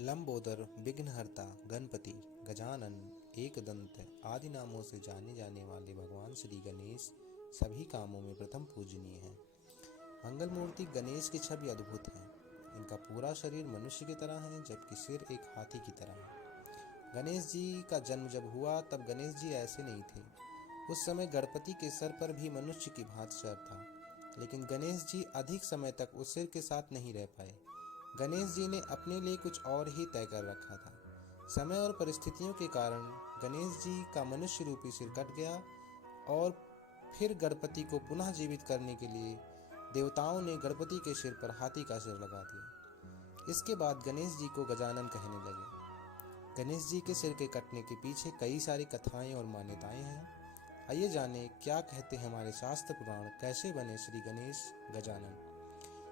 लंबोदर, विघ्नहर्ता, गणपति, गजानन, एकदंत आदि नामों से जाने जाने वाले भगवान श्री गणेश सभी कामों में प्रथम पूजनीय हैं। मंगल मूर्ति गणेश की छवि अद्भुत है। इनका पूरा शरीर मनुष्य की तरह है, जबकि सिर एक हाथी की तरह है। गणेश जी का जन्म जब हुआ तब गणेश जी ऐसे नहीं थे। उस समय गणपति के सर पर भी मनुष्य की भांति सर था, लेकिन गणेश जी अधिक समय तक उस सिर के साथ नहीं रह पाए। गणेश जी ने अपने लिए कुछ और ही तय कर रखा था। समय और परिस्थितियों के कारण गणेश जी का मनुष्य रूपी सिर कट गया और फिर गणपति को पुनः जीवित करने के लिए देवताओं ने गणपति के सिर पर हाथी का सिर लगा दिया। इसके बाद गणेश जी को गजानन कहने लगे। गणेश जी के सिर के कटने के पीछे कई सारी कथाएं और मान्यताएं हैं। आइए जाने क्या कहते हैं हमारे शास्त्र पुराण, कैसे बने श्री गणेश गजानन।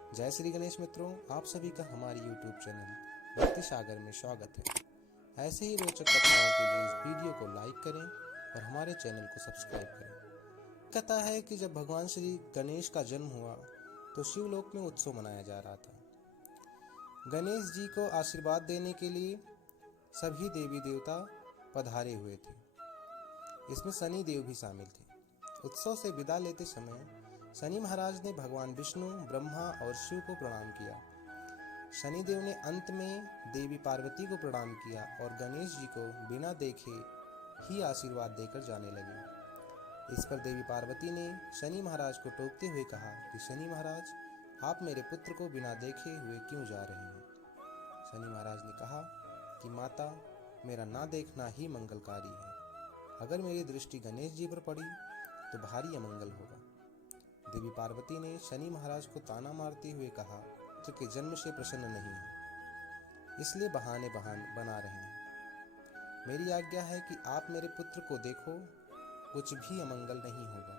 जय श्री गणेश मित्रों, आप सभी का हमारे YouTube चैनल भक्ति सागर में स्वागत है। ऐसे ही रोचक कथाओं के लिए इस वीडियो को लाइक करें और हमारे चैनल को सब्सक्राइब करें। कथा है कि जब भगवान श्री गणेश का जन्म हुआ तो शिवलोक में उत्सव मनाया जा रहा था। गणेश जी को आशीर्वाद देने के लिए सभी देवी देवता पधारे हुए थे। इसमें शनि देव भी शामिल थे। उत्सव से विदा लेते समय शनि महाराज ने भगवान विष्णु, ब्रह्मा और शिव को प्रणाम किया। शनि देव ने अंत में देवी पार्वती को प्रणाम किया और गणेश जी को बिना देखे ही आशीर्वाद देकर जाने लगे। इस पर देवी पार्वती ने शनि महाराज को टोकते हुए कहा कि शनि महाराज, आप मेरे पुत्र को बिना देखे हुए क्यों जा रहे हैं। शनि महाराज ने कहा कि माता, मेरा ना देखना ही मंगलकारी है। अगर मेरी दृष्टि गणेश जी पर पड़ी तो भारी अमंगल होगा। देवी पार्वती ने शनि महाराज को ताना मारते हुए कहा, पुत्र के जन्म से प्रसन्न नहीं है, इसलिए बहाने बना रहे हैं। मेरी आज्ञा है कि आप मेरे पुत्र को देखो, कुछ भी अमंगल नहीं होगा।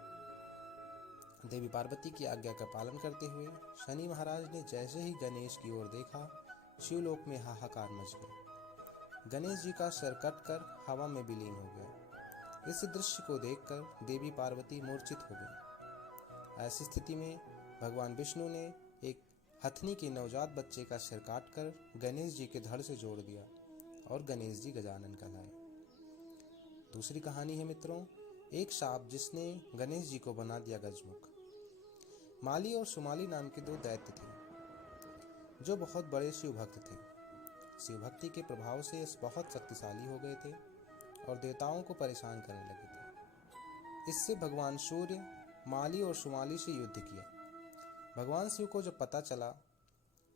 देवी पार्वती की आज्ञा का पालन करते हुए शनि महाराज ने जैसे ही गणेश की ओर देखा, शिवलोक में हाहाकार मच गया। गणेश जी का सर कटकर हवा में विलीन हो गया। इस दृश्य को देखकर देवी पार्वती मूर्छित हो गई। ऐसी स्थिति में भगवान विष्णु ने एक हथनी के नवजात बच्चे का सिर काटकर गणेश जी के धड़ से जोड़ दिया और गणेश जी गजानन कहलाए। दूसरी कहानी है मित्रों, एक सांप जिसने गणेश जी को बना दिया गजमुख। माली और सुमाली नाम के दो दैत्य थे जो बहुत बड़े शिव भक्त थे। शिव भक्ति के प्रभाव से बहुत शक्तिशाली हो गए थे और देवताओं को परेशान करने लगे थे। इससे भगवान सूर्य माली और सुमाली से युद्ध किया। भगवान शिव को जब पता चला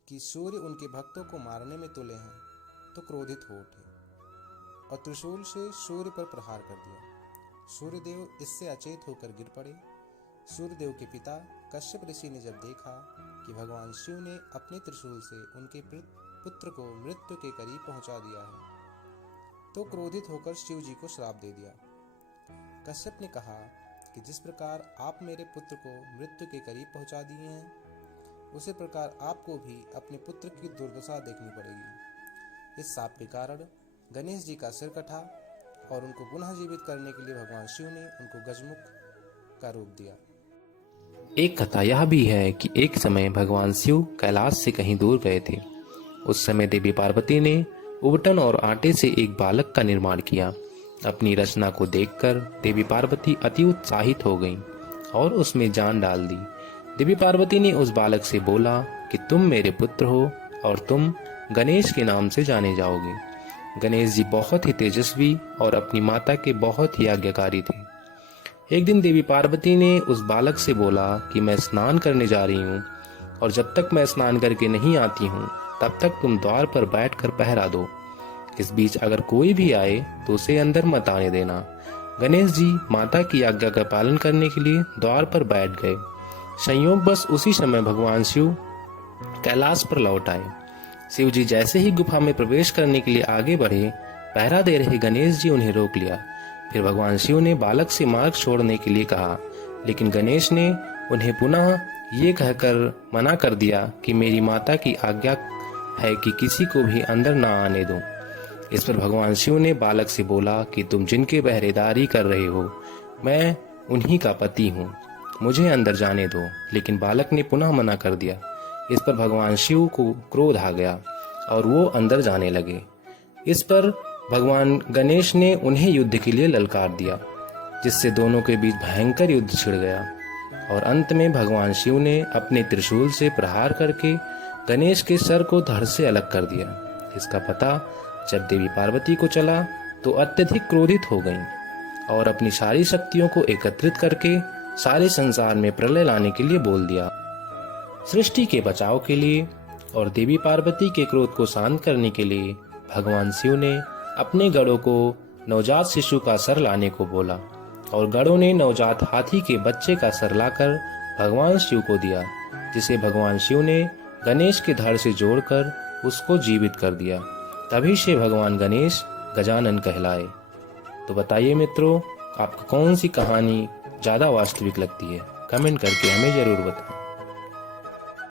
कि सूर्य उनके भक्तों को मारने में तुले हैं तो क्रोधित हो उठे और त्रिशूल से सूर्य पर प्रहार कर दिया। सूर्यदेव इससे अचेत होकर गिर पड़े। सूर्यदेव के पिता कश्यप ऋषि ने जब देखा कि भगवान शिव ने अपने त्रिशूल से उनके पुत्र को मृत्यु के करीब पहुंचा दिया है तो क्रोधित होकर शिव जी को श्राप दे दिया। कश्यप ने कहा कि जिस प्रकार आप मेरे पुत्र को मृत्यु के करीब पहुंचा दिए हैं, उसी प्रकार आपको भी अपने पुत्र की दुर्दशा देखनी पड़ेगी। इस शाप के कारण गणेश जी का सिर कटा और उनको पुनः जीवित करने के लिए भगवान शिव ने उनको गजमुख का रूप दिया। एक कथा यह भी है कि एक समय भगवान शिव कैलाश से कहीं दूर गए थे। उस समय देवी पार्वती ने उबटन और आटे से एक बालक का निर्माण किया। अपनी रचना को देखकर देवी पार्वती अति उत्साहित हो गईं और उसमें जान डाल दी। देवी पार्वती ने उस बालक से बोला कि तुम मेरे पुत्र हो और तुम गणेश के नाम से जाने जाओगे। गणेश जी बहुत ही तेजस्वी और अपनी माता के बहुत ही आज्ञाकारी थे। एक दिन देवी पार्वती ने उस बालक से बोला कि मैं स्नान करने जा रही हूँ और जब तक मैं स्नान करके नहीं आती हूँ तब तक तुम द्वार पर बैठकर पहरा दो। इस बीच अगर कोई भी आए तो उसे अंदर मत आने देना। गणेश जी माता की आज्ञा का पालन करने के लिए द्वार पर बैठ गए। संयोगवश उसी समय भगवान शिव कैलाश पर लौट आए। शिव जी जैसे ही गुफा में प्रवेश करने के लिए आगे बढ़े, पहरा दे रहे गणेश जी उन्हें रोक लिया। फिर भगवान शिव ने बालक से मार्ग छोड़ने के लिए कहा, लेकिन गणेश ने उन्हें पुनः ये कहकर मना कर दिया कि मेरी माता की आज्ञा है कि किसी को भी अंदर ना आने दो। इस पर भगवान शिव ने बालक से बोला कि तुम जिनके पहरेदारी कर रहे हो, मैं उन्हीं का पति हूँ, मुझे अंदर जाने दो। लेकिन बालक ने पुनः मना कर दिया। इस पर भगवान शिव को क्रोध आ गया और वो अंदर जाने लगे। इस पर भगवान गणेश ने उन्हें युद्ध के लिए ललकार दिया, जिससे दोनों के बीच भयंकर युद्ध छिड़ गया और अंत में भगवान शिव ने अपने त्रिशूल से प्रहार करके गणेश के सर को धड़ से अलग कर दिया। इसका पता जब देवी पार्वती को चला तो अत्यधिक क्रोधित हो गईं और अपनी सारी शक्तियों को एकत्रित करके सारे संसार में प्रलय लाने के लिए बोल दिया। सृष्टि के बचाव के लिए और देवी पार्वती के क्रोध को शांत करने के लिए भगवान शिव ने अपने गणों को नवजात शिशु का सर लाने को बोला और गणों ने नवजात हाथी के बच्चे का सर लाकर भगवान शिव को दिया, जिसे भगवान शिव ने गणेश के धड़ से जोड़कर उसको जीवित कर दिया। तभी से भगवान गणेश गजानन कहलाए। तो बताइए मित्रों, आपको कौन सी कहानी ज़्यादा वास्तविक लगती है? कमेंट करके हमें ज़रूर बताएं।